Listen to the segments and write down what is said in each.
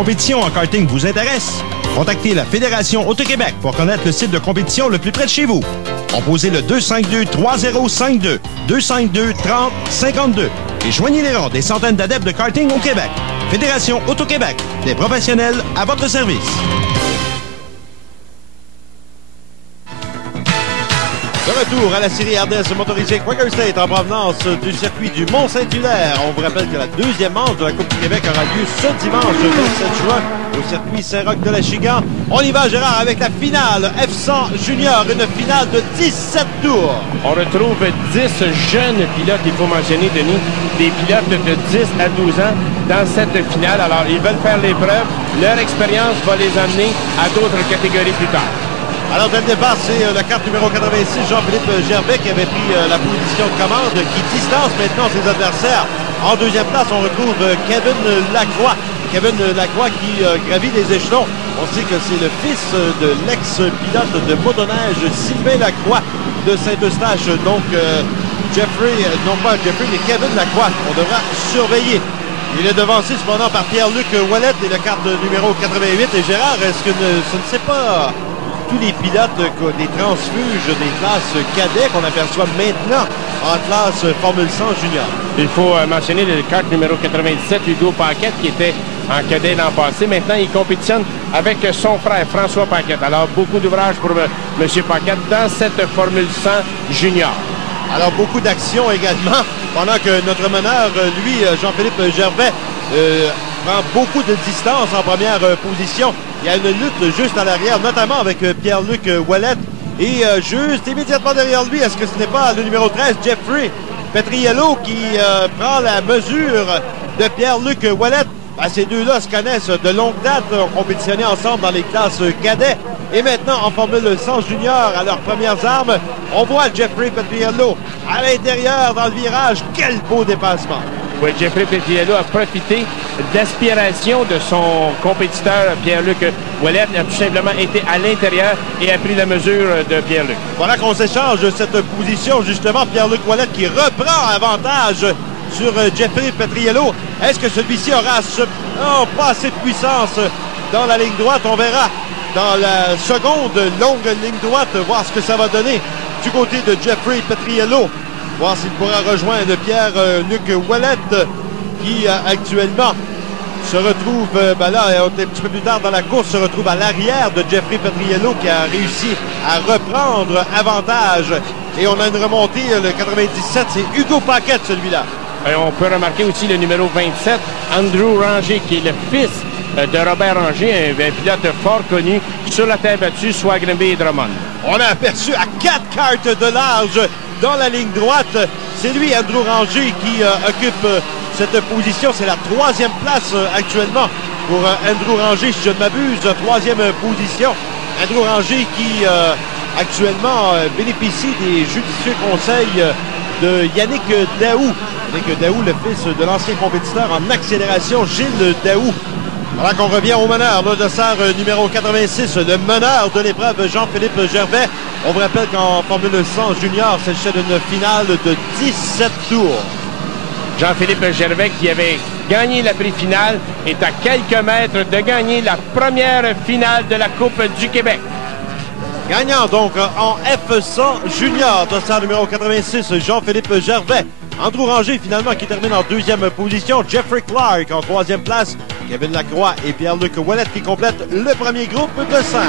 compétition en karting vous intéresse? Contactez la Fédération Auto-Québec pour connaître le site de compétition le plus près de chez vous. Composez le 252-3052, 252-3052 et joignez les rangs des centaines d'adeptes de karting au Québec. Fédération Auto-Québec, des professionnels à votre service. De retour à la série RDS motorisée Quaker State en provenance du circuit du Mont-Saint-Hilaire. On vous rappelle que la deuxième manche de la Coupe du Québec aura lieu ce dimanche 27 juin au circuit Saint-Roch de l'Achigan. On y va, Gérard, avec la finale F100 Junior, une finale de 17 tours. On retrouve 10 jeunes pilotes, il faut mentionner, Denis, des pilotes de 10 à 12 ans dans cette finale. Alors, ils veulent faire l'épreuve. Leur expérience va les amener à d'autres catégories plus tard. Alors, dès le départ, c'est la carte numéro 86, Jean-Philippe Gervais, qui avait pris la position de commande, qui distance maintenant ses adversaires. En deuxième place, on retrouve Kevin Lacroix. Kevin Lacroix qui gravit les échelons. On sait que c'est le fils de l'ex-pilote de motoneige, Sylvain Lacroix de Saint-Eustache. Donc, Jeffrey, non pas Jeffrey, mais Kevin Lacroix, on devra surveiller. Il est devancé cependant par Pierre-Luc Ouellet et la carte numéro 88. Et Gérard, est-ce que ce ne sait pas tous les pilotes des transfuges des classes cadets qu'on aperçoit maintenant en classe Formule 100 junior? Il faut mentionner la carte numéro 97, Hugo Paquette, qui était en cadet l'an passé. Maintenant, il compétitionne avec son frère, François Paquette. Alors, beaucoup d'ouvrages pour M. Paquette dans cette Formule 100 junior. Alors, beaucoup d'action également, pendant que notre meneur, lui, Jean-Philippe Gervais, prend beaucoup de distance en première position. Il y a une lutte juste à l'arrière, notamment avec Pierre-Luc Ouellet. Et juste immédiatement derrière lui, est-ce que ce n'est pas le numéro 13, Jeffrey Petriello, qui prend la mesure de Pierre-Luc Ouellet? Ben, ces deux-là se connaissent de longue date, ont compétitionné ensemble dans les classes cadets. Et maintenant, en Formule 100 junior, à leurs premières armes, on voit Jeffrey Petriello à l'intérieur dans le virage. Quel beau dépassement! Oui, Jeffrey Petriello a profité d'aspiration de son compétiteur Pierre-Luc Ouellet. Il a tout simplement été à l'intérieur et a pris la mesure de Pierre-Luc. Voilà qu'on s'échange cette position, justement. Pierre-Luc Ouellet qui reprend avantage sur Jeffrey Petriello. Est-ce que celui-ci aura pas assez de puissance dans la ligne droite? On verra dans la seconde longue ligne droite, voir ce que ça va donner du côté de Jeffrey Petriello. Voir s'il pourra rejoindre Pierre-Luc Ouellet, qui actuellement se retrouve, là, un petit peu plus tard dans la course, se retrouve à l'arrière de Jeffrey Petriello, qui a réussi à reprendre avantage. Et on a une remontée, le 97, c'est Hugo Paquette, celui-là. Et on peut remarquer aussi le numéro 27, Andrew Ranger, qui est le fils de Robert Ranger, un pilote fort connu sur la terre battue, soit à Granby et Drummond. On a aperçu à 4 cartes de large dans la ligne droite. C'est lui, Andrew Ranger, qui occupe cette position. C'est la 3e place actuellement pour Andrew Ranger, si je ne m'abuse. 3e position. Andrew Ranger qui actuellement bénéficie des judicieux conseils de Yannick Daou. Yannick Daou, le fils de l'ancien compétiteur en accélération, Gilles Daou. Voilà qu'on revient au meneur, le dossard numéro 86, le meneur de l'épreuve, Jean-Philippe Gervais. On vous rappelle qu'en Formule 100 junior, c'est d'une finale de 17 tours. Jean-Philippe Gervais, qui avait gagné la prix finale, est à quelques mètres de gagner la première finale de la Coupe du Québec. Gagnant donc en F100 junior, dossard numéro 86, Jean-Philippe Gervais. Andrew Ranger, finalement, qui termine en 2e position. Jeffrey Clark en 3e place. Kevin Lacroix et Pierre-Luc Ouellet qui complètent le premier groupe de 5.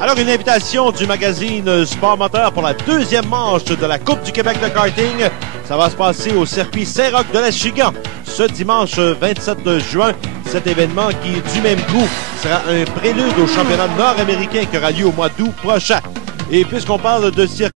Alors, une invitation du magazine Sport Moteur pour la 2e manche de la Coupe du Québec de karting. Ça va se passer au circuit Saint-Roch de l'Achigan ce dimanche 27 juin. Cet événement qui, du même coup, sera un prélude au championnat nord-américain qui aura lieu au mois d'août prochain. Et puisqu'on parle de circuit